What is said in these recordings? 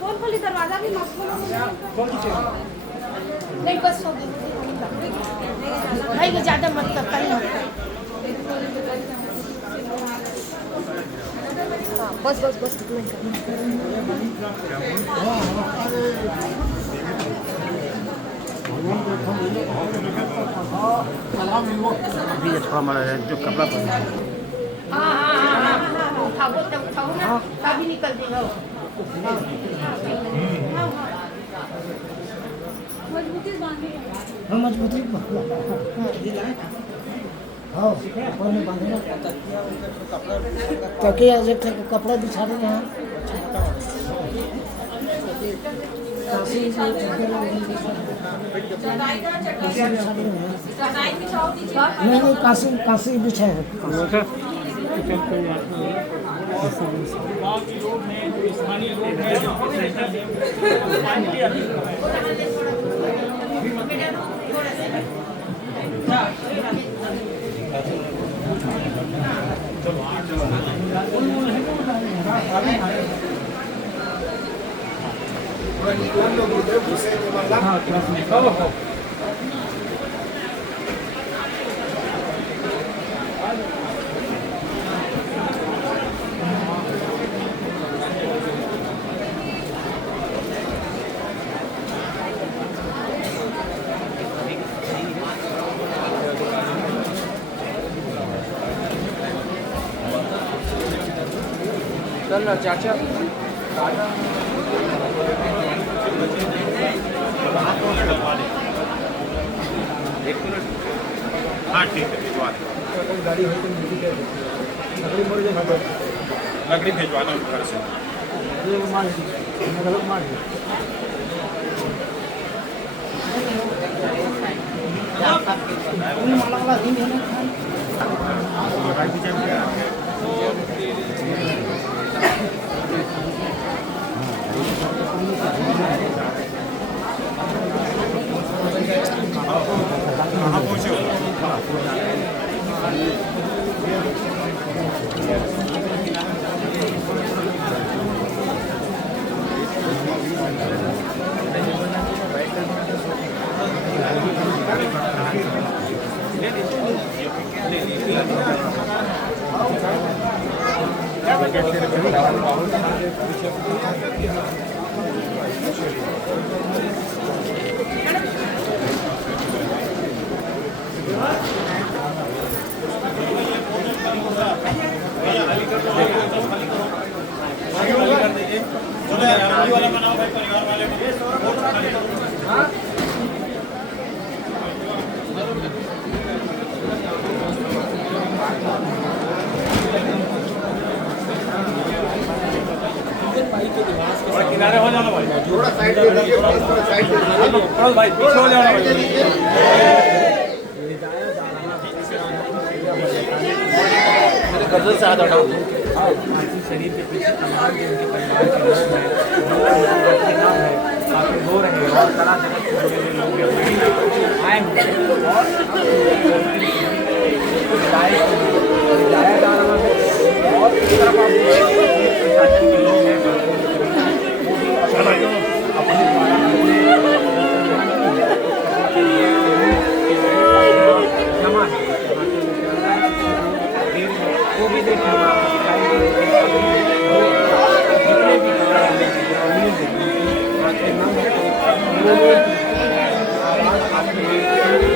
कौन खोली दरवाजा भी मत खोलो। नहीं बस हो गया भाई, ये ज़्यादा मत कर कहीं मत कर। हाँ बस बस बस अभी ये थोड़ा हमारा जो कपड़ा पहना है हाँ हाँ हाँ हाँ उठाओ तब उठाओ ना तभी निकल देगा वो। हाँ मजबूती हाँ ऊपर में बांधेगा ताकि आज एक कपड़ा बिछा देंगे यहाँ नहीं काशी काशी बिछा है। चल चाचा हाँ ठीक है भिजवा लकड़ी भिजवाना घर से। कहाँ पहुँचे हो? किनारे हो जाना भाई, थोड़ा साइड में दीजिए, थोड़ा साइड में दीजिए भाई, पीछे हो जाना मेरे गर्दन से हाथ हटाओ। शरीर के पीछे तमाम जो उनके परिवार के नाम है काफी हो रहे हैं और कला जगत से जुड़े हुए लोग आए हुए और जाया जा रहा है और इस तरफ आप प्रशासन के लोग हैं वो भी देखना जितने भी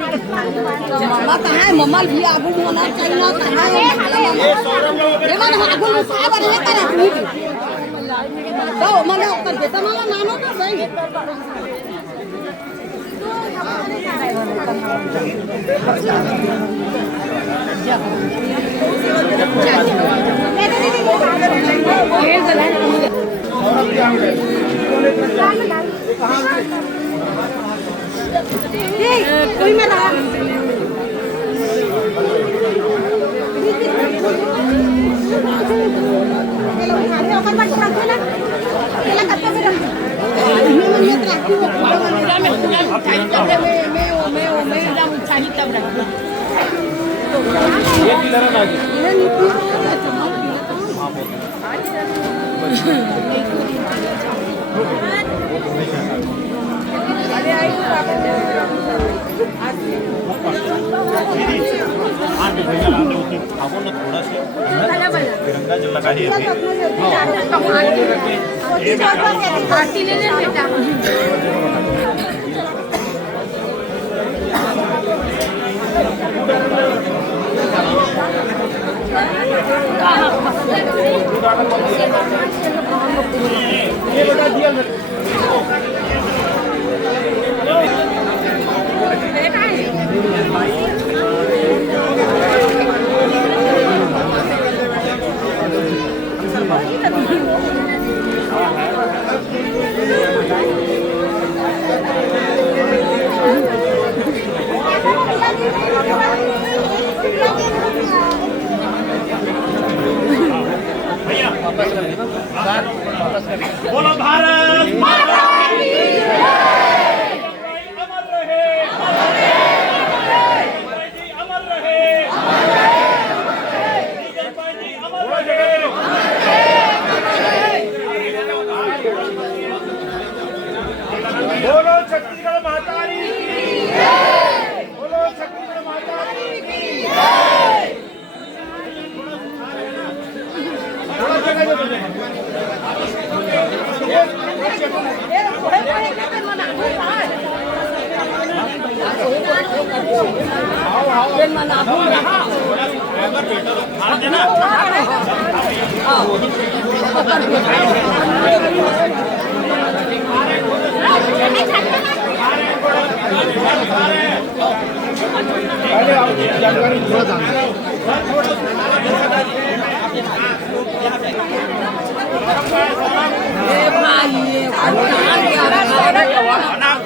मम्मा कहाँ है? मम्मा भी आगू होना चाहिए ना, कहाँ है? ये मन आगू में साहब अरे करे तू तो मने ऊपर देता मामा नानो ना भाई कोई में रहा थोड़ा सा तिरंगा जो लगा है बोलो भारत माता की जय। अमर रहे अमर रहे अमर रहे। बोलो छत्तीसगढ़ माता की जय। बोलो छत्तीसगढ़ माता की जय।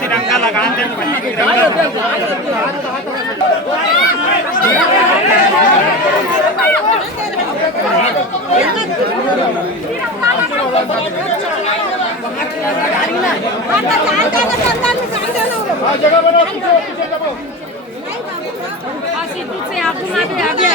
तिरंगा लगा जगह बनाओ पीछे दबाओ से आपको आगे